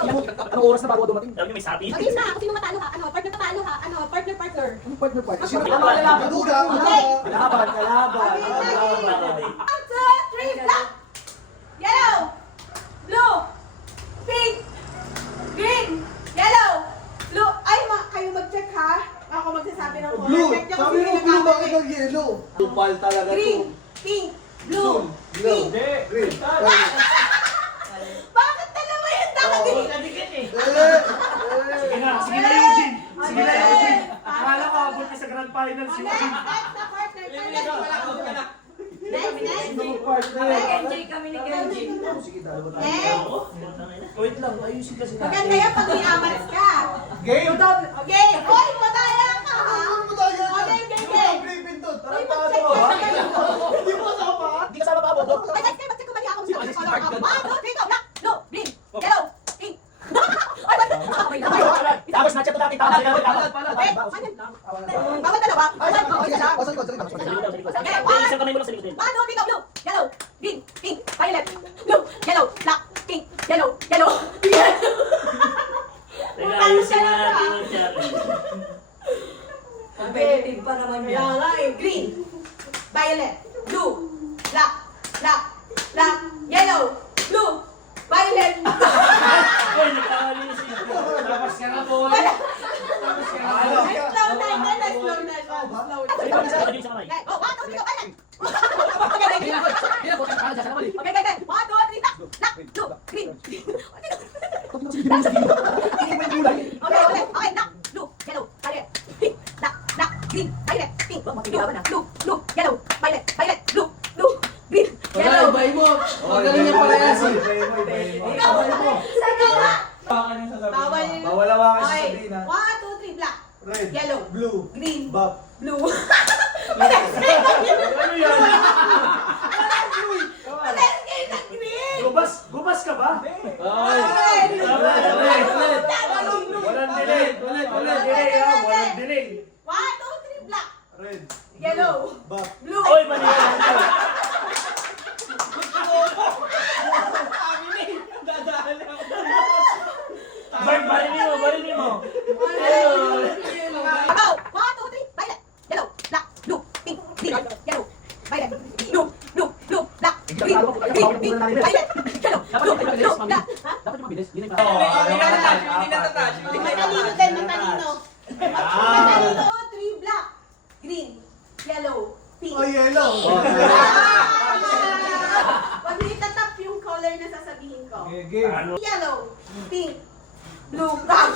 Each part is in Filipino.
Anong oras na bago dumating? Sabi niyo may sabi. Okay na, sino matalo ha? Ano, partner matalo ha? Ano, partner. Anong partner? Sino? Kalaban. Kalaban. One, two, three, black! Yellow! Blue! Pink! Green! Yellow! Blue! Ay, kayo mag-check ha? Ako magsasabi ng color. Blue! Check niyo kung Sabi sino mo, blue nagkamali. bakit ang yellow? Tupal talaga Green! to. Pink! Blue! Pink! Green. Bakit dalawa yung nakagin? Sige na Eugene. Sige na Eugene. Akala ko abot ka sa grand final si Next, Eugene. next na partner. Next. Enjoy kami ni Kenji. Next. Wait lang, ayusin kasi natin. Maganda yan pag may amats ka. Game? Okay. Hoy, madaya ka ha? Okay, game. Griffin to. Hoy, Tarantado mag-check ka ka ba? sa Hindi mo sa pa? Hindi kasama pa ako. Ay, check ko ba niya ako sa color? One, two, three, go. Black, blue, green, yellow, pink. Ay, Tapos na-chat natin. Tapos. bawal dalawa. Bawal dalawa. Okay, one. Isang kamay mo lang sa likod din. One, two, three, go. Blue, yellow, green, pink, violet, blue, yellow, black, pink, yellow, yellow. Teka, ayusin na natin yung Charlie. Competitive pa naman Kaya yan. nga eh. Green, violet, blue, black, yellow, blue, violet. Uy, nagkakali na siya. Tapos ka na po. Tapos ka na po. Slow na, slow na. Ayun sa kamay. Okay, oh, one, two, three, go, violet. Okay, okay. One, two, three, black, blue, green. Okay, black, blue, yellow, violet, pink, black, green, violet, pink, blue, yellow, violet, blue, green, yellow. Bay mo. Magaling niya pala yan. Ikaw, ikaw nga. Bawal. Bawal hawakan Okay, sa sabihin ha. one, two, three, black, Red. yellow, Blue. green, Bap. blue. Ano yan? Let's get the green. Gubas ka ba? Okay. Walang delay. Walang delay ha. Walang delay. One, two, three, black, Red. yellow, Bap. blue. Oy, mali ka. Barilin mo. Go! One, two, three, violet, yellow, black, blue, pink, green, yellow, violet, blue, black, green, pink, violet, yellow, blue, black. Ha? Dapat yung mabilis. Yun yung Matalino din, matalino. Matalino, three, black, green, yellow, pink. Oh, yellow. Pag nitatap yung color na sasabihin ko. Game. Yellow, pink, blue, black.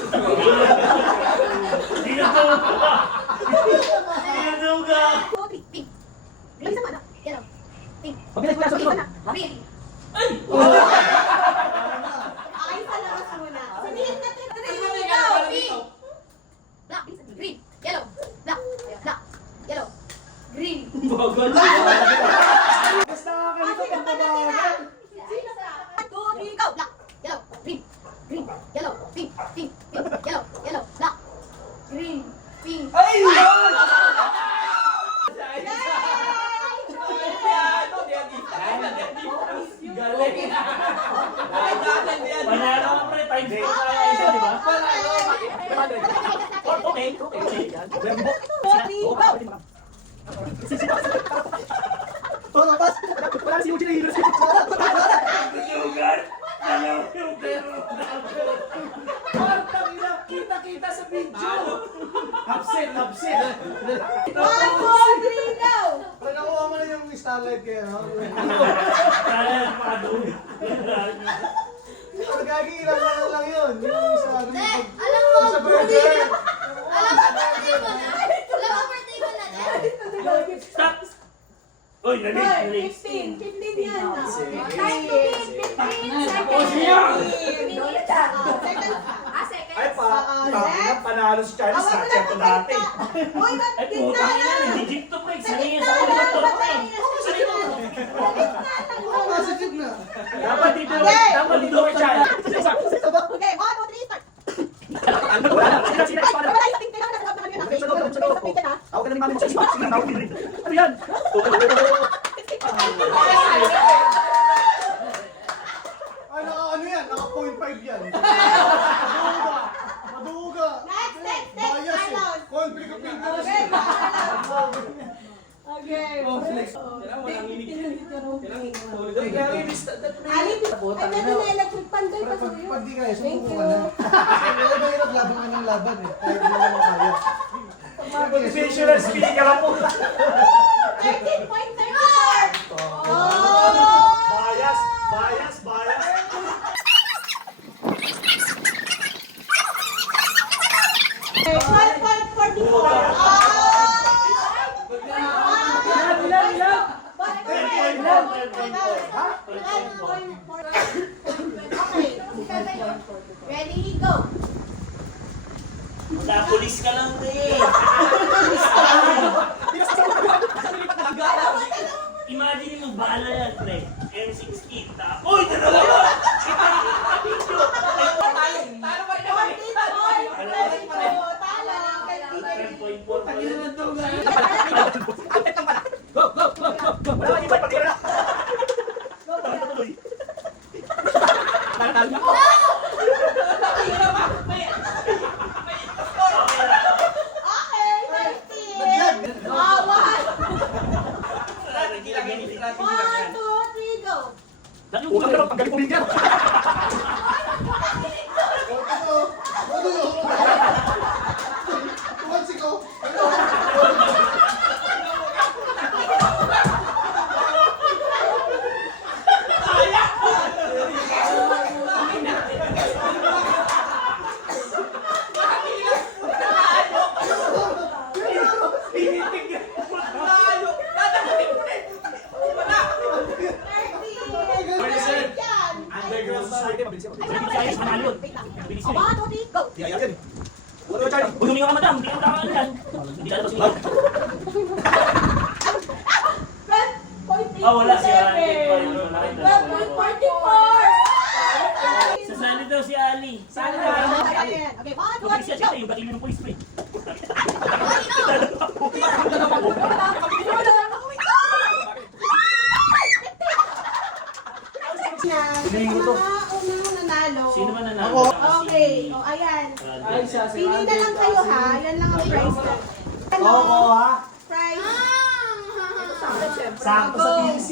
Dinuduga. Two, three, pink. Green naman, yellow, pink. Mabilis ko yan. Green Sunod. na, green. Ay, sa labas muna. Sabihin natin, three, go, pink. Black, green, yellow, black, yellow, green. Basta ka Ah, nito sino pag ba natira? nabagal. Sino sa? One, two, three, go. Black, yellow, green, yellow, pink, yellow, black, green, pink. Ay! Panalo ka pre, times 4 tayo isa, di ba? Okay. Wala na si Eugene na hero. Dinudugan. Ayaw yung pero. Kita-kita sa video. Upset. One, two, three, go. Pag nakuha mo na yung starlight kayo, no? Kaya makadumi. Pagkagi, ilang ano lang yun. Yung sa ano. Alam mo, Sa burger. alam mo birthday mo na? Alam mo birthday mo na, Dad? Stop. Oy, nalig. 15 yan. Time to beat 15 seconds. Minute. Second. Ay, panalo si Charlie sa chat ko dati. Hoy, ba't Ay, gitna puta yan. na? Hindi jeep to break. Sa Sanay yan gitna sa na, ulit to. patay na sa gitna. Sa gitna lang. Positive na. Dapat dito. Okay. Dapat dito kay Charlie. Okay, 1, 2, 3, start. Sino? Ay, wala yung tingin na nasa loob naman yun. Okay, sa tingin na. Ako ka na ni mami mo. Sige, tawag din. Ano yan? Ay, ano yan? Naka 0.5 yan. Kaya ninelectric panday pa Pag sa'yo. di kaya, Thank subukan you. ka na. Kasi mahirap laban ka ng laban eh. Kahit di mo kaya. Motivational speaker ako. 13.34! Bias, bias, bias. Okay, 12.44. Ilan? Okay. Ready, go. Napulis ka lang rin. Imagine mo bala yan, pre. M16 Uy, dalawa ba? Wala kang iba, pati na. Huwag ka na paggaling mo bigyan. Ano yun? Tumansik ko. Underground society, mabilis ako. Bilis ka yun. Bilis yun. Di ayaw yan eh. Ano Charlie? Uy, huminga ka, madam. Hindi ka makakaan yan. Hindi ka labas yung wala si Ali. 12.44! Sasali daw si Ali. Sali daw. Okay, 1, 2, Kasi siya yung batilyo ng police, pre. Sino unang nanalo? Sino man nanalo? Okay, o ayan. Ay, siya, si Pili na lang kayo ha, yan lang ang prize na. Ano? Oo, ha? Prize. Sakto sa PC.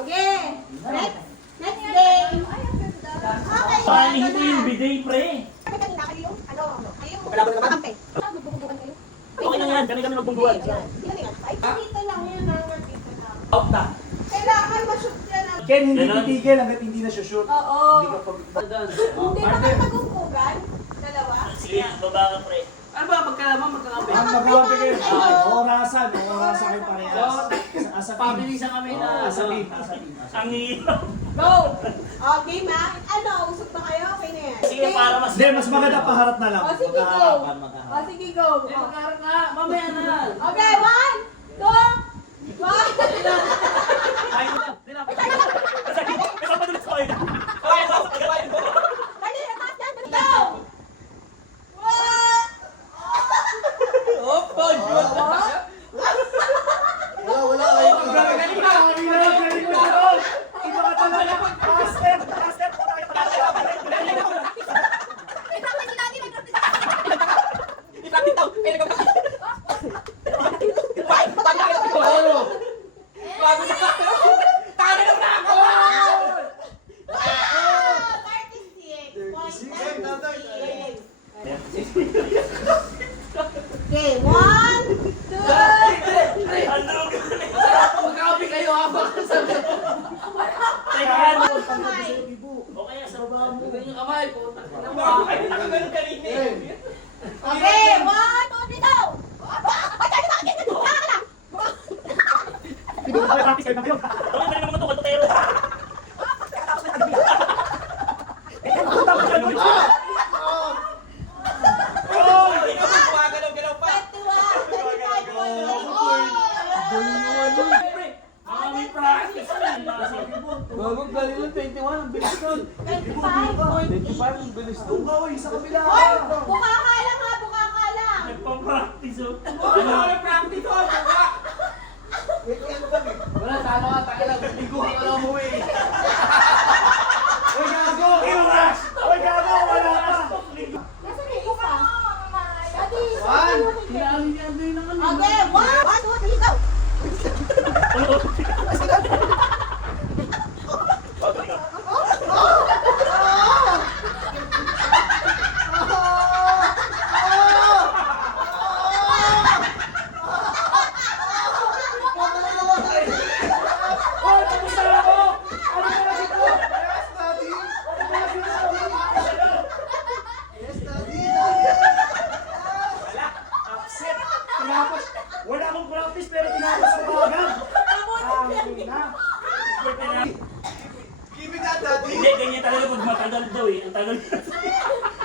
Okay. Next game. Okay. Paano hindi yung bidet, pre? Kanina kayo yung, kayo yung kakampi. Bububukan kayo. Okay lang yan. Kami nagbungguan. Yan. Ay, dito lang yan. Dito lang. Out na. Kailangan ma-shoot yan. Ken, hindi Ganon. titigil hanggat hindi na shoot. Oo. Hindi ka pag... Hindi ba kayo magugpugan? Dalawa? Sige, baba ka, pre. Ano ba? Magkakampi. Ang magawa kayo, orasan kayo parehas. Asa team. Pabilisan kami na. Asa team. Ang hirap. Go! Okay, ma. Ano? Usap na kayo? Okay na yan. Sige, para mas... Hindi, mas maganda paharap na lang. O, sige, go. Magkaharapan, O, magkaharapan. sige, go. Eh, magkaharap nga. Mamaya na. Okay, 1, 2, 1. Ay, tira. May papadulit ko yun. Dali, atas yan. Dali, go! 1. Wala kayo. Galing ka! Galing ka doon! Iba ka talaga! Master! Master! Okay, 1, 2, Magkakampi kayo habang sabi. Teka, ano? kamay. O kaya sa baba mo. Ganyan yung kamay. Puta. Okay, 1, 2, 3, go! Practice kayo na kayo. Okay, pwede naman ito. Kaltotero. Marami practice na. Bagong galing lang 21. Ang bilis nun. 25. Ang bilis nun. Uy, sa kabila! Hoy, buka ka lang ha, buka ka lang. Nagpa-practice, oh. Practice on. Wala, talo ka. Taka lang. Ligo ka lang umuwi. Uy, gago! Uy, gago! Wala pa! Nasaan yung isa? Daddy, One. okay. Kailangan niya ang doon ng ano. Okay, 1, 2, 3, go! Ano?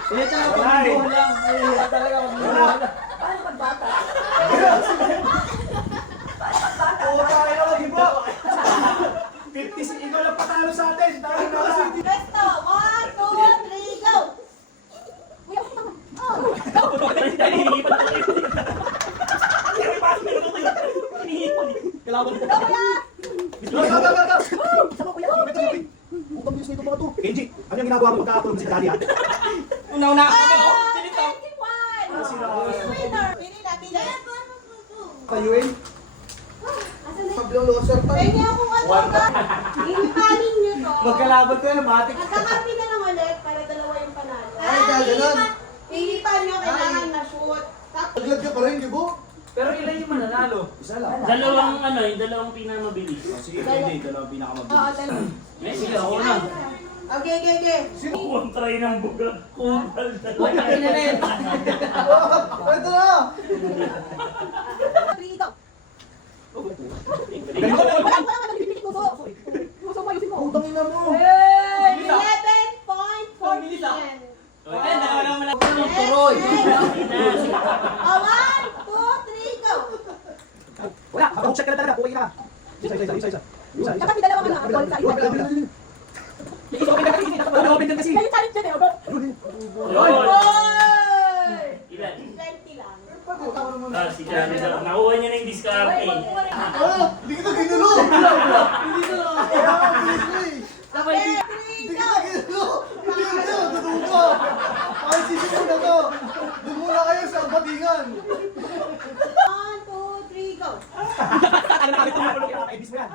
Yan talaga pagbibuhan lang. Yan talaga pagbibuhan lang. Paano pag bata? Oo, tayo na mag-ibo. 56, ikaw lang patalo sa atin. Tayo na kasi. Presto! 1, 2, 3, go! Uy, ako naman. Oh. Kailangan mo. Go, kuya! Go! Sama, kuya. Utang bilis na ito mga to. Kenji, ano yung ginagawa mo pagkakatulog si Daddy, ha? Una-una ako mo. Oh, Sinito. 21! Winner! Pili na, pili. Kayuin. Asan na yun? Sablong loser pa. Pwede akong ano, ipanin nyo to. Magkalaban ko yan, matik. Magkakapi na lang ulit para dalawa yung panalo. Ay, gaganon. Pilipan nyo, kailangan na shoot. Tapos, Naglag ka pa rin, di ba? Pero ilan yung mananalo? Isa lang. Dalawang ano, yung dalawang pinamabilis. Sige, hindi. Dalawang pinakamabilis. dalawa. Sige, ako na. Okay, okay, okay. Huwag try ng buga. Kupal Huwag na kinalit. Ito na! 3, go. Ganun. Wala ka nagpipili ko. Puso mo, ayusin mo. Utang ina mo! Hey! Bilis ah. 11.14. Okay, nakawala mo lang ng turoy. Oh, 1, 2, 3, go. Wala, check ka na talaga. Puwi ka na. Isa. Dapat may dalawang ano, ball sa isa. Open din kasi. Kayo challenge dyan eh, okay? Yun. Oy! Ilan? 20 lang. Ah, si Johnny daw. Nakuha niya na yung diskarte. Hindi kita ginulo! Hindi ko na. Kaya ang bilis mo eh! Sabay di. Hindi kita ginulo! Hindi ka! Totoo ka! Pakisipin mo na to! Doon muna kayo sa batingan! 1, 2, 3, go. Ano na kami tumulog? Ibis mo yan.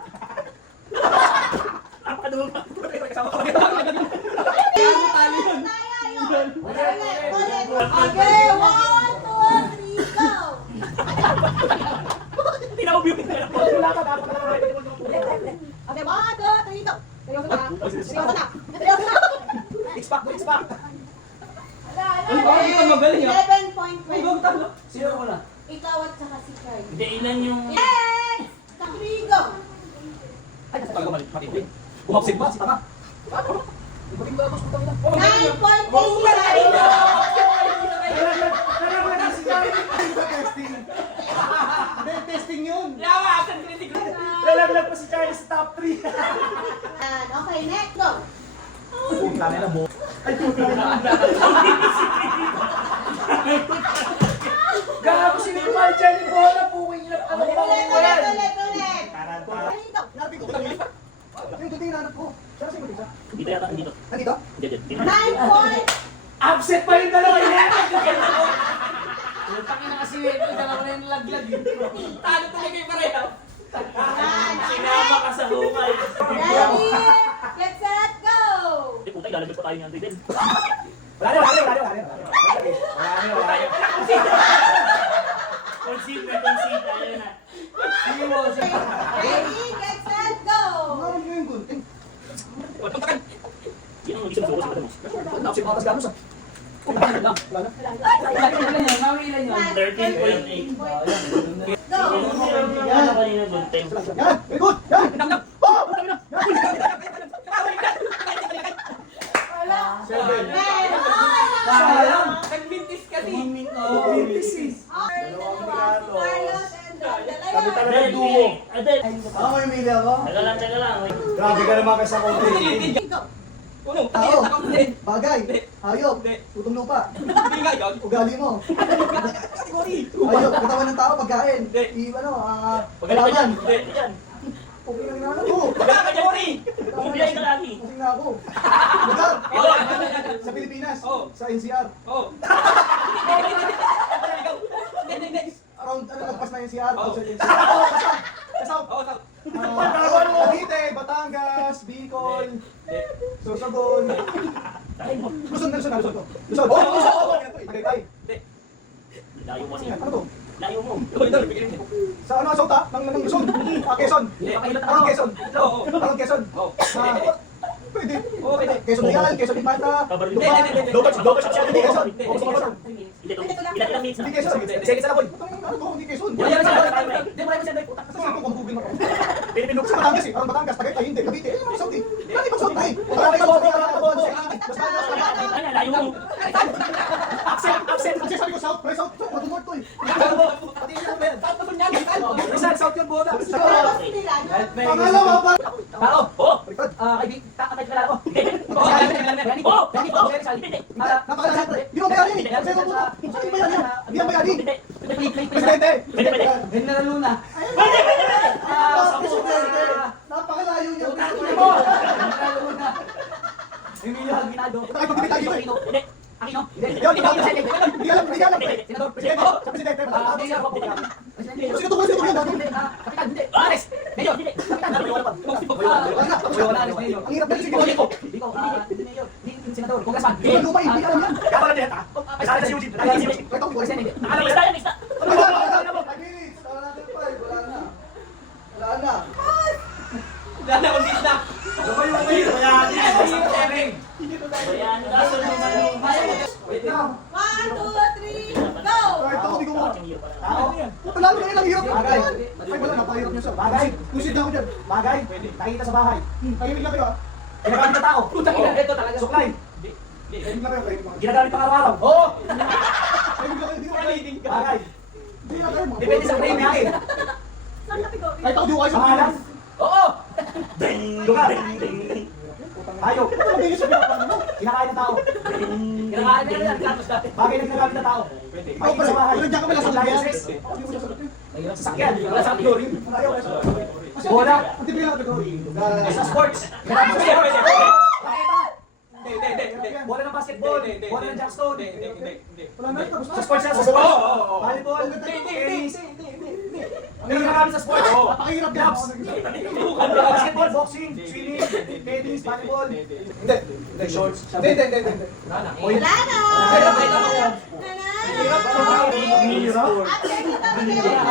Kaya mo tali yun. Kaya yun. Ulit. Okay, 1, 2, 3, go. Wala ka, dapat ka na Okay, 1, 2, 3, go. Seryoso na. Seryoso na. Seryoso na. X-pack. Uy, bakit ka magaling ah? 11.20. Uy, gawag talo. Sino ko na? Ikaw at saka si Carl. Hindi, ilan yung... Next! 3, go. Ay, tayo ka matindi. Umabsent ba? Si Tama. Ibating ba tapos putang ina? 9.89. Hindi, testing yun! Yawa, asan kritik ko? Lalaglag pa si Charlie sa top 3. Okay, next, go. Kami na mo. Ay, putang ina. Gago si Neymar dyan yung bola. Puwing na. Ano ba Ulit. Taranta. Dito. Narating ko, utang ina. Yung tuting nanap ko. Saan si Matisa? Dito yata, dito. Nandito? Dito. 9 Absent pa yung dalawa yun. Utang ina kasi ito, dalawa na yung laglag. Talo talaga yung pareho. Sinama ka sa hukay. Ready? Get set, go! Eh, puta, ilalagay pa tayo niyan, Ridel. Wala na. Concede. Ayun na. Ready? Get set, go! Ano mo yung gunting? Yan ang isang suko sa mata mo. Absent pa tapos gano'n. Wala na. Ilan yan? Mami ilan yan? 13.8. Go! Ano kanina, Gunting? Yan! Very good! Yan! Wala. 7. Sayang. Nag-mintis kasi. Mintis eh. Okay, dalawa. Si Carlos and Dom. Dalawa. Kami talaga Adel, duo. Adel. Ako may mili ako? Teka lang. Wait. Grabe ka naman kasi ako. Go! Uno, Tao! ako din. Bagay! Hayop! Hindi. Utong lupa! Hindi nga yun. Ugali mo! Hayop! Katawan ng tao, pagkain! Kalaban! Hindi, yan. Pupi lang na ako! Wala ka, Jory. Bumiyay ka lagi. Kasing na ako! Lugar! Sa Pilipinas! Oh. Sa NCR! Oh. Hindi. Around, nagpas na NCR! Oh. Outside NCR! Oh, basta! Sa South! Oo, sa... Cavite, Batangas, Bicol, Sorsogon. Luzon to. Luzon. Tagaytay. Layo mo kasi. Ano to? Layo mo. Sa ano asong ta? Ng Luzon. Quezon. Parang Quezon. Oo. Parang Quezon. Oo. Pwede. Oo, pwede. Quezon Real, Quezon Infanta. Kabaril. Hindi. Local shot siya. Hindi Quezon. Hindi. O gusto mo ba? Ilan minutes na? Hindi Quezon. Sige, sa lakoy. Ano to? Hindi Quezon. Wala yan, wala yan. Hindi mo naman siya puta. Kasi ako kung Google mo. Pilipino Sa Batangas eh. Parang Batangas, Tagaytay, hindi. Cavite. Ano South eh. Dati pang South eh. Parang South. Ay, layo mo. Absent, sabi ko south, pre, south, pati north to eh. Pati yung south, Rizal, south yun, Boda. Tapos nila. Pangalawa pa. Tao! Oh! Kakakilala ko. Oh! Napakalahat, pre. Di mo bayani. Sa'yo ko po. Sa'yo ko bayani. Di mo bayani. Presidente. General Luna. Napakalayo niya. General Luna. Emilio Aguinaldo. Ay, pagkibitay dito eh. Hindi. Aquino. Yun, di alam, Senador. Presidente, sa presidente. Mayor. Sino to ko yun? Kapitan, hindi. Ares. Mayor. Hindi. Kapitan. Wala na. Mayor. Ang hirap na sige. Biko. Hindi Mayor. Hindi Senador. Congressman. Di ba lupa, hindi alam yan. Kaya pala din, ha? Ay, sa Eugene. Ay, si Eugene. Ito, boys. Presidente. Nakala mo, isa yan, isa. Wala na. Wala na. Ulit na. Ayan, nasa naman. Wait lang. 1, 2, 3, go! Ay, ito, di ko mo. Tao yan. Wala na yun, ang hirap. Bagay. Ay, wala, napahirap niyo, sir. Bagay. Lusid na ako dyan. Bagay. Nakikita sa bahay. Tahimik lang kayo, ha? Ginagamit na tao. Putang ina. Ito talaga. Suklay. Hindi. Tahimik lang kayo, tahimik lang. Ginagamit pang araw-araw. Oo. Tahimik lang kayo, di mo kayo. Bagay. Hindi lang kayo, mga Depende sa boys. frame yan. Saan na pigo? Kahit ako, di ko kayo sa Pangalan? Oo. Ding, lugar. Ding, ding, ding. Ayaw. Ito talaga yung sabi mo. Kinakain ng tao. Kinakain na yan. Tapos dati. Bagay na ginagamit ng tao. Ikaw sa bahay. Nandiyan kami lang sa Appliances. Mahirap sa Sasakyan. Wala sa glory. Ayaw. Bola. Ang tipi lang ako. Sa sports. Kinakain sa sports. Bola ng basketball. Bola ng jackstone. Wala na, tapos na. Sa sports yan. Sa sports. Volleyball. Tennis. Ano ginagamit sa sports? Napakahirap yan. Basketball, boxing, swimming, tennis, volleyball. Hindi. Shorts. Hindi. Wala na. Wala na! Mahirap na ito. Hirap. Absent na kami kaya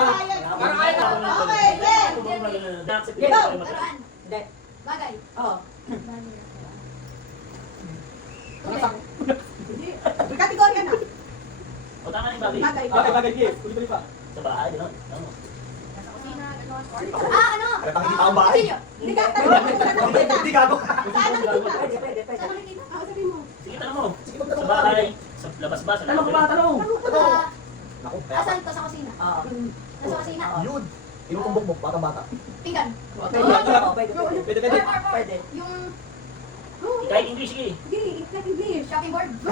Parang ayaw. Okay, Ben! Laruan. Hindi. Bagay. Oo. Kategorya na. O tama ni Bobby. Bagay. Bagay. Kulit pa. Sa bahay, gano'n. Nasa kusina, gano'n. Ano? Nakikita ang bahay. Kutsilyo. Hindi ka, tanong. Hindi gago. Saan nakikita? Saan nakikita? Ako sabihin mo. Sige, tanong mo. Sa bahay, sa labas ba? Sa Tanong ko ba? Tanong. Asan to sa kusina? Oo. Nasa kusina. Yun. Yung kumbok-bok, bata-bata. Pinggan. Pwede. Pwede. Yung Kahit English, sige. Hindi, English. shopping board. Sa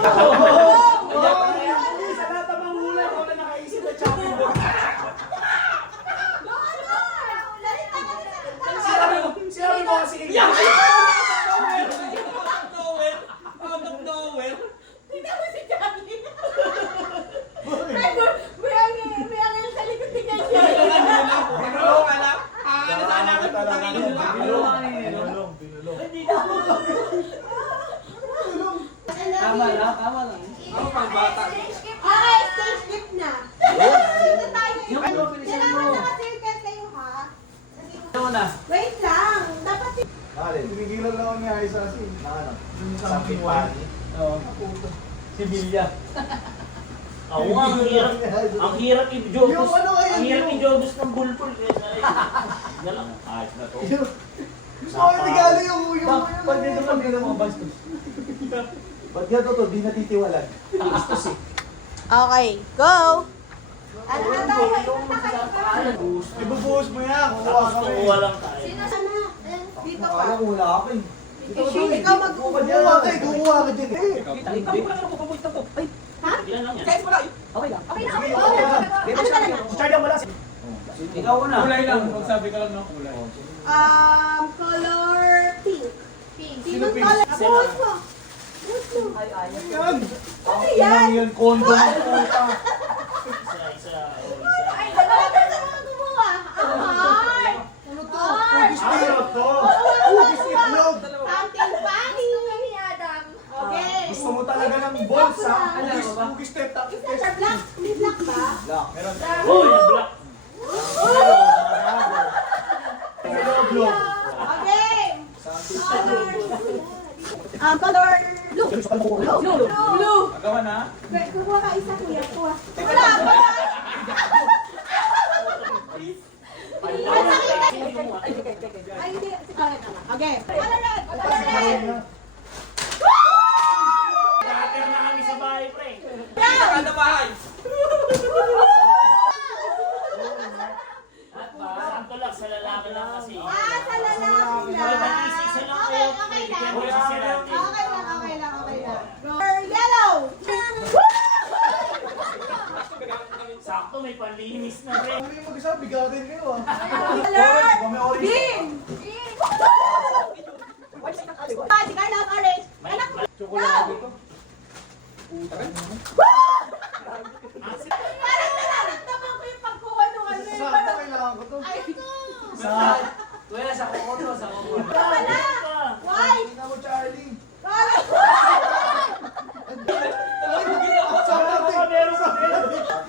lahat ng mga hula, ako na nakaisip na chopping board. Sinabi mo kasi English. Out of nowhere. Tingnan mo si Johnny. May angin sa likod ni Johnny. Binulong ka lang. Ano sana ako putangin mo? Hindi na ako. Tama lang. Ako pang bata. Okay, stage gift na. Dito tayo. Yung ano, finish Kailangan mo. naka-circle kayo, ha? Ano na? Wait lang. Dapat Tinigilan lang ako ni Aisa kasi. Ano? Something funny. Oo. Si Bilya. Ako nga, ang hirap i-jobus. Yung ano kayo, Ang hirap yung- i-jobus ng bulpul. Yan lang. Ayos na to. Gusto ko yung regalo yung... Pag dito lang din ang mga bastos. Pag dito to, di natitiwalan. Bastos eh. Okay, go! Ano na tayo? Ibubuhos mo yan. Kukuha Tapos kami. kukuha lang tayo. Sino sana? Dito Akala ka. ko wala ako eh. Ikaw Kukuha ka, kukuha ka dyan eh. Kita ko lang ako pupunta ko. Ay, Ilan lang yan. kahit wala. Okay lang. Okay na ako. Ano talaga? Si Charlie ang wala. Ikaw na. Kulay lang. Magsabi ka lang ng kulay. Color pink. Pink. Sinong color? Buhos mo. Buhos mo. Ay, ayaw. Yan. Ano yan? Yan, kondo ng puta. Isa. Ay, dalawa ka sa mga gumawa. Ay! Ano to? Ay! Hugis itlog to. Wala, Hugis wala. itlog. Something funny. Ni Adam. Okay. Gusto mo talaga ng balls ha? Ano Hugis, ba? hugis tape. Is that black? May black ba? Meron. Oh, yung black. Itlog. Okay. Color blue. Blue. Agawan na. Kuha ka isa, kuya. Kuha. Wala. Ay, hindi. Okay. Color red. Color red. bahay. Sakto lang sa lalaki lang kasi. Sa lalaki lang. Isa lang kayo. Okay lang. Wala si Sirante. Okay lang. Yellow. Sakto, may panlinis na rin. Ano yung mag-isa? Bigatin kayo ah. Color. Green. Si Carlos, orange. Anak mo. Chocolate ito. Parang nararamdaman ko yung pagkuha nung ano eh. Sakto kailangan ko to. Ay, Wala sa kukoto, sa kukoto. wala. Why? Tingnan mo, Charlie. Sakto ka, meron ka.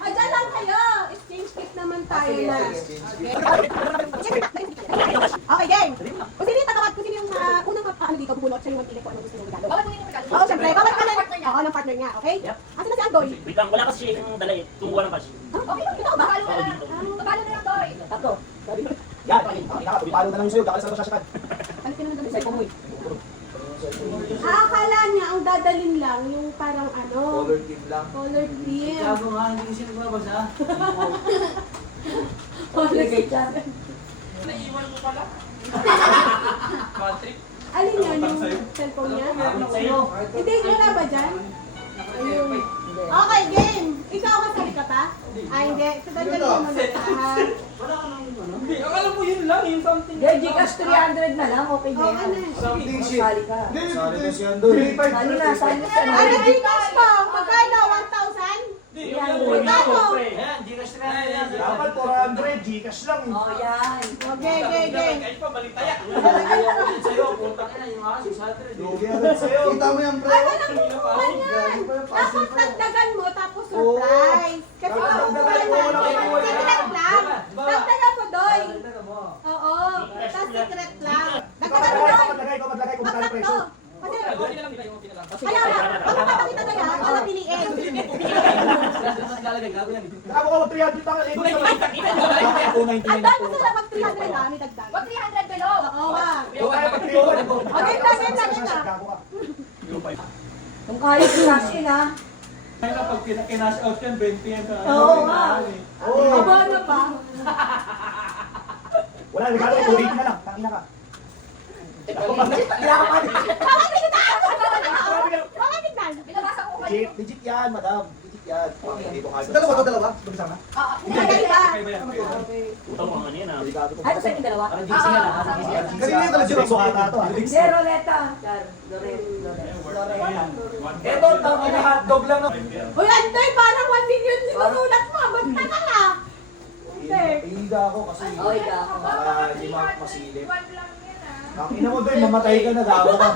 Diyan lang kayo. Exchange gift naman tayo na. Okay, game. Kung sino yung tatawag, kung sino yung unang ano dito, bubunot siya yung magpili ko ano gusto niyong regalo. Bawal mo yung regalo. Oo, syempre. Bawal ka na. Oo, ng partner niya, okay? Asan na si Andoy? Wait lang, wala kasi siya yung dala eh. Kumuha ng cash. Okay, kita ko ba? Pagalo na lang. Pagalo na lang, Doy. Tatlo. Yan, palo na lang yung sayo, kakasal ko siya siya. Ano pinunod Isa mo? mo eh. Akala niya ang dadalin lang yung parang ano, Color team lang. color team. Sabi nga, hindi ko siya nagbabasa. Color team. Naiwan mo pala. Patrick. Alin yan yung cellphone niya? Meron sa'yo. Hindi, wala ba dyan? Ayun. Okay, game. Ikaw kasali ka pa? Ay, hindi. So, dadalhin mo na sa Hindi, akala mo yun lang, yung something. Gcash 300 na lang, okay na Oo, yan. ano? Something shit. Sali ka. Sali ko si Andoy. Sali na, sali ka na. Ano Gcash mo? Magkano? 1,000? Hindi, Magkano? Ayan, Gcash na yan. Dapat 400, Gcash lang. Oh, yan. Okay, okay. Kahit pa, balitaya. Ayoko din sa'yo, putang ina, yung mga 600. Lugi agad sa'yo. Kita mo yung pre. Ano nang kukuha niyan? Dapat dagdagan mo tapos surprise. Kasi makukuha na. Secret lang. Dagdagan mo, Doy. Oo. Tapos secret lang. Dagdagan mo, Doy. Maglagay ko, kung magkano Bakit presyo. to? Kasi, Okay na lang, bigay mo, pinala. kaya nga, magpapakita na yan, wala piliin. Ako ko, 300 pa. Eh, gusto mo. Ako, 99 Ang dahil gusto lang mag 300 ha, may dagdag. Wag 300 below. Oo nga. Kaya pag 300. Okay, game lang. Gago ka. Kung kaya ko cash in ha. Kaya kapag kinash out yan, 20 yan. Oo nga. Oo. Aba na pa. Wala, regalo ko, 280 na lang. Tangina ka. Bakit tignan? Bakit tignan? Binabasa ko kayo. Legit yan, madam. Legit yan. Hindi ko kaya. Dalawa to, dalawa. Mag-isama. Magaling ba? Putang mga ano yan ah. Delikado to. Ano sa inyo dalawa? Kanina yung talaga Sexo ata to, ah. Zero leta. Loret. Eto, tangin na hotdog lang. Uy, Andoy, parang 1 million sinusulat mo. Ba't ka na nga? Hindi. Iiga ako kasi Oh, ikaw. para hindi masilip. Tangina mo doon, mamatay ka na, gago ka.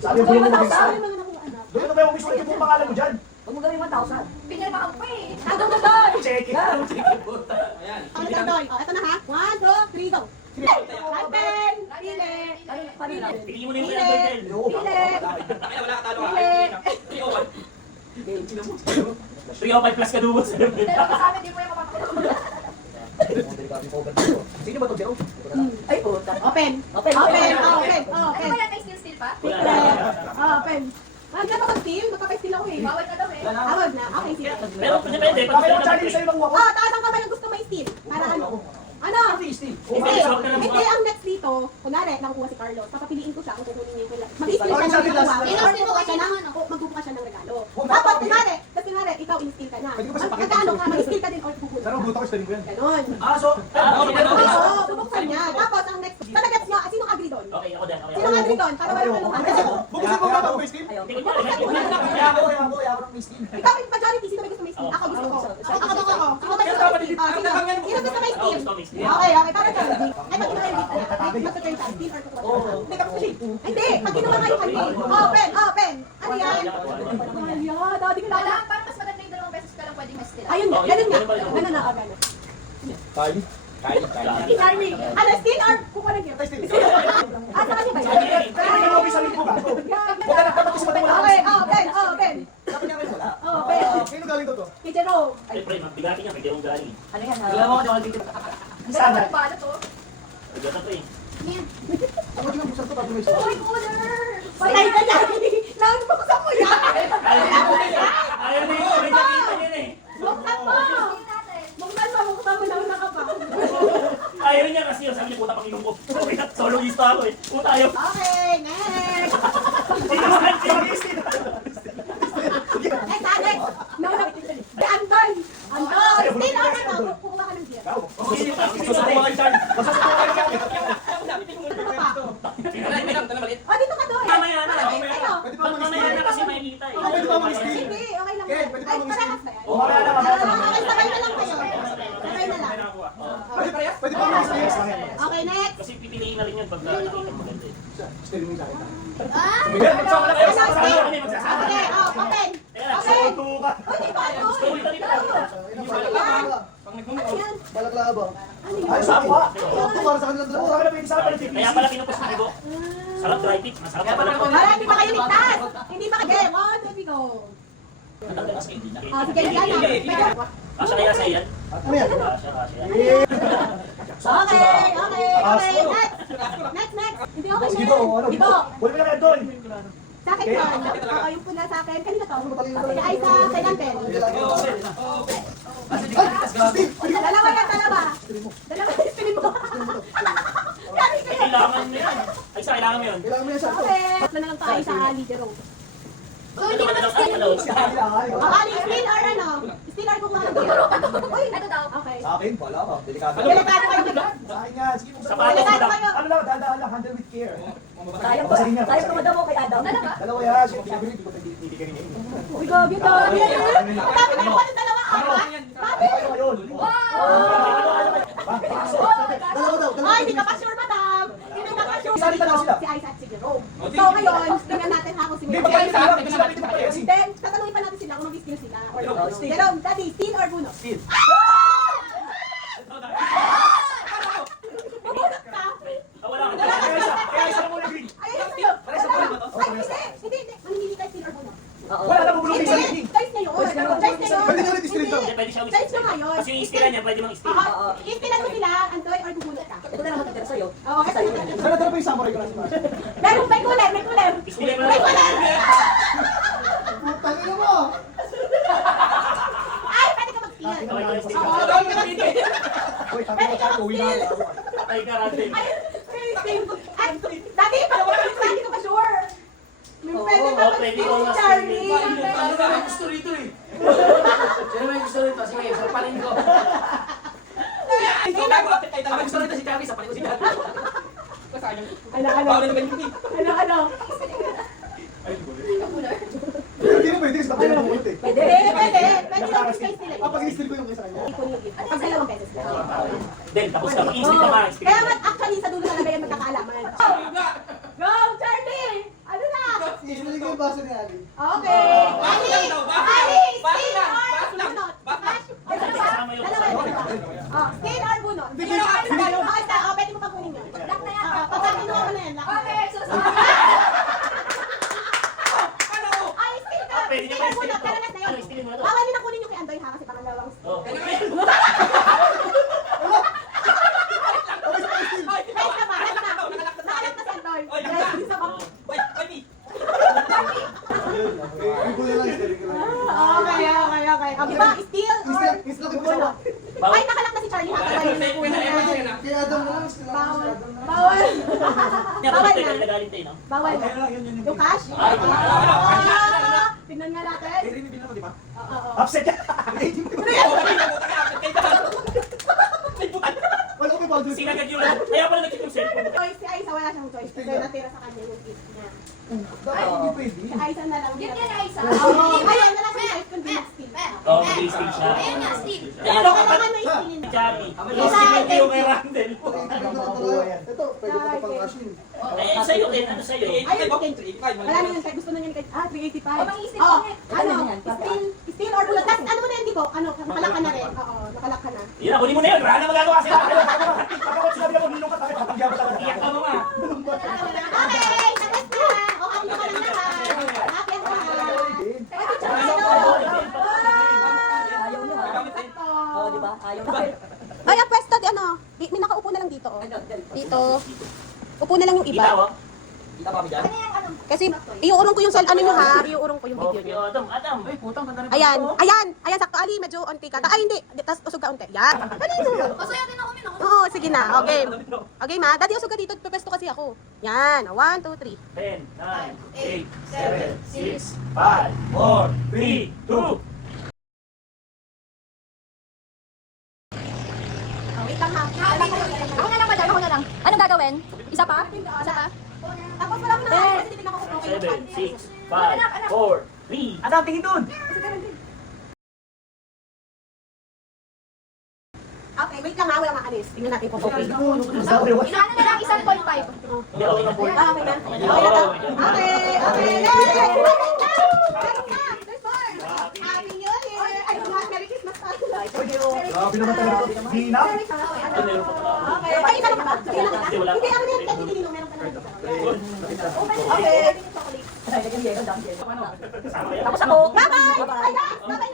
Sabi mo yung mag Sabi mga nakuha na. doon na ba yung gusto yung pangalan mo dyan? Huwag mo gawin 1,000. Pinirma ka pa eh. Tago mo, Doy. Check it. Ano ka, Doy? Ito na ha. 1, 2, 3, go. Open. Pili. Paano lang? Pili mo na yung pinagdodel. Pili. 305 plus ka dubo sa Pero kasama, di mo yung mapapakita. Sino ba ito, Jero? Ay, puta. Open. Open. Open. Ano Open. ba yan? May steal pa? Open. Wag na mag-steal. Magpapa-steal ako eh. Bawal na daw eh. Awag na. Okay, sige. Pero depende. Pag Bakit ang challenge sa'yo lang wako? Oh, taas ang kamay yung gusto may steal. Para ano? Ano? Steal. Hindi, ang next dito, kunwari, nakukuha si Carlos. Papapiliin ko siya kung kukunin niya yung mag-steal Bakit ka sabi ng last regalo. time? Or magbubuka siya ng, magbubuka siya ng regalo. Huwag na Tapos, papili. kunwari, ikaw in-steal ka na. Pwede ko ba siya pakita? Magkano ka, mag-steal ka din or kukunin Pero ka. buta ko, studying ko yan. Ganon. So, Oo, bubuksan niya. Tapos, ang next, sa nagets niya, sinong agree doon? Okay, ako din. Sinong agree doon? Para walang kaluhan. buksan mo ba ako, Steve? Ayaw. Hindi ko alam. Kaya ako ng Steve. Ikaw, yung majority, sino may gusto may steal? Ako gusto ko. Ako. Sino may gusto may steal? Sino gusto may steal? Okay, para sa hindi. Ay, pag ginawa yung magsa-turn tayo, steal or kukuha. Hindi ka kasi. Hindi, pag ginawa nga yung hindi. Open. Ano yan? Ayan, dati ka Wala, lang. parang mas maganda yung 2 beses ka lang pwedeng ma-steal. Ayun nga, ganun nga. Ganun na, ganun. Kain. Charming. Ano, steal or kukuha ng gift? Ah, sa kanya ba yun? Hindi mo bisa rin po ka. Huwag ka na dapat kasi matay wala. Okay, open. Dapat niya rin wala. Open. Sino galing ko to? Kay Jerome. Siyempre, mabigatin niya. Pwede mong galing. Ano yan ha? Pero ang bala to. Pagkata to eh. Ako din ang buksan to, tapos may Uy, cooler! Patay ka na. Nang buksan mo yan. Ayaw mo yung Lista ako eh. Kung tayo. Okay, next. Sino naman? Next. No. Anton. Still or ano? Kukuha ka ng beer. Susuko kayo dyan. Magsusuko kayo dyan. O, dito ka doon. Mamaya na. Ano? Pwede pa Mamaya na kasi makikita eh. Pwede pa mag-steal. Hindi, okay lang. Ken, pwede pa Ay, mag-steal. parehas na yan. O, mamaya na, mamaya na. Okay, sabay na lang kayo. Sabay na lang. Pwede pa mag-steal. Okay, next. Kasi pipiliin na rin yun pag nakikita mo maganda eh. Steal mo sa akin. Ah! Sige, magsama na kayo. Ano, Magsama steal? kami, magsasama. Okay, open. Teka lang, Open. Tuka. O, di ba? Ano? Gusto ko ito dito. Ano yan? Balakla ba? Ano yan? Ay, sa ako. Ito para sa kanila Ako dalawa. ka na pwede sa akin. Kaya pala pinupos mo ko. Sarap dry tip. Masarap pa pala. Wala, hindi pa kayo ligtas. Hindi pa kayo. One, two, go. Sige, yan. Kasya kaya sa iyan? Ano yan? Kasya. Okay. Next. Hindi okay na Gibo, yan. ano? Gibo. Wala ka na doon. Sa akin yun. Oo, yung pula sa akin. Kanina to. Ay, sa kay Dante. Dalawa yan, dalawa. Dalawa yung pilim mo. Dami Ay, kayo. kailangan mo yan. Ay, sa kailangan mo yun. Kailangan mo yan sa Okay. Tatlo na lang tayo sa leader row. Oh, hindi ka mag-steal. Ali, steal or ano? Steal or kung ano. Uy, Ito daw. okay. Sa akin, wala ka. Delikado. Delikado kayo dito. Sa akin yan. Sige, Sa paano mo Delikado lang? kayo. Ano lang, dadaan lang. Handle with care. Sayang ko. Basahin niya. Sayang ko madamo kay Adam. Dalawa? Dalawa yan. Sabi ko, hindi ka rin yun. Uy, gabi ito. Sabi ko yung dalawa apat. Sabi. Ano yun? Dalawa daw, dalawa. Ay, hindi ka pa sure, madam. Hindi ka pa sure. Isa rin sila. Si Isaac, si Jerome. So ngayon, tingnan natin ha kung si Hindi, Jerome. pagkain sa akin. Sabi ko pa kasi. Then, tatanungin pa natin sila kung mag-steal sila. Or no. Jerome, daddy, steal or bunot? Steal. Bubunot ka? Wala ka. Kaya isa na muna green. Ay, sa'yo. Ay, hindi. Mamimili ka steal or bunot? Wala na bubulong Hindi, sa green. choice na yun. Choice na yun. Pwede nyo ulit i-steal ito. Hindi, pwede siya ulit. Choice nyo ngayon. Kasi yung istila niya, pwede mang istila. Oo. Istilan mo sila, Antoy, or bubunot ka? Ito na lang matitira sa'yo. Oo, kasi Sana tara pa yung samurai ko na si Mars. Meron, may kulay. Istila mo May lang. kulay. Putang ina mo! Ay, pwede ka mag-steal. Okay, okay, steal. Oo, pwede ka mag-steal. Uy, tabi ko tayo. Uwi na ako. Patay ka natin. Ay, ay, dati, hindi ka pa sure. Pwede ka Oo, pwede ko mag-steal, mas- Charlie. Ano ba ang gusto rito eh? Sino may gusto rito? Sige, sarpalin ko. Hindi na. Ang gusto rito si Chavi, sarpalin ko si Chavi. Ano? Bawal na ganyan eh. Ano? Hindi na pwede kasi nakaya ng bulot eh. Pwede. Pwede lang space nila. Pag-i-steal ko yung isa kanya. Ipon yung gift. Pag dalawang beses lang. Then, tapos ka. Mag-istila ka. Kaya actually, sa dulo talaga yan magkakaalaman. Go, Charlie! Ano na? I-steal ko yung baso ni Ali. Okay. Ali, steal or bunot? Kasama yun. Oh, steal or bunot? Oh, pwede mo pa kunin yun. Lock na yan. Pag kinuha mo na yan, lock na. Okay, susunod. Ay, steal ka! Pwede niya Steal or pa bunot? i-steal Pero nasa mo. yun. Ano, i-steal mo na to? Bawal din na kunin yung kay Andoy ha, kasi baka dalawang steal. Oh. Guys na ba? Nakalak na si Andoy. Guys, isa pa. Ay, bulo lang, i-steal ko lang. Okay. Okay ba? Steal or I-steal ko yung bunot. Ay, nakalak na si Charlie ha. Bawal na kunin. Kaya Adam na lang, i-steal lang. Bawal. Bawal. Bawal Tayo, na. nagalit tayo, no? Bawal na. Yung cash? Ay, Tignan nga natin. Oo. Upset yan. Wala ko may bundle. Sinagad yun. Kaya pala nagkita yung cellphone. Choice si Aiza, wala siyang choice. Kasi natira sa kanya yung gift niya. Dapat hindi pwede. Si Aiza na lang. Yun yan, Aiza. Oo. Ayun, wala siyang choice kundi mag-steal. Oo, mag-istila siya. Ayan nga, Steve. Ayan, ako Kailangan kapag na i-stealin. Chavi. Isa, Hindi yung kay Randall. Ito, pwede ko ito pang cash in. Eh, sa'yo din. Ano sa'yo? Ayun, wala na yun. Gusto na niya ni 385. Oh, mag-i-steal Oo. ka na. Ano? Steal or bulot. Tapos ano mo na yan, di ko? Ano? Nakalak ka na rin. Oo, nakalak ka na. Yun, kunin mo na yun. Wala na magagawa sila. Pagkakot sinabi na mo, nilong ka tayo. Patagyan ko talaga. Iyak ka mo nga. Okay, tapos na. O, happy ka lang lahat. Happy ang lahat. Pwede siya Ayaw nyo ha. Ito. Oo, di ba? Ayaw nyo. Ay, ang pwesto, ano? May nakaupo na lang dito. Oh. Dito. Upo na lang yung iba. Kita, oh. Kita pa kami dyan? Ano yung ano? Kasi iuurong ko yung ano nyo ha, iuurong ko yung video nyo. Adam. Ay, putang, ganda rin. Ayan, sakto Ali, medyo onti ka. Ay, hindi, tas usog ka onti. Yan. Dali mo. Masaya din ako minako. Oo, sige na. Okay. Okay, ma. Daddy, usog ka dito. Pepesto kasi ako. Yan. 1, 2, 3. 10, 9, 8, 7, 6, 5, 4, 3, 2. Wait lang ha. Ako na lang, madam. Ako na lang. Anong gagawin? Isa pa? Isa pa? Tapos wala ko na. Kasi titignan ko kung okay yung 7, plan. 6, 5, 4, 3. Adam, tingin doon. Okay, wait lang ha. Walang maalis. Tingnan natin kung okay. Inaano na lang, 1.5. Hindi, okay na po. Okay na. Okay na to. Okay. Yay! Meron pa. There's more. Happy New Year. Ay, Merry Christmas pa. Grabe naman talaga. Ginap. Okay. Ay, isa lang ba? Sige lang. Hindi, ako meron ka. Hindi, meron ka na. Okay. Ay, naging yelo, dami yelo. Tapos ako. Bye-bye! Bye-bye!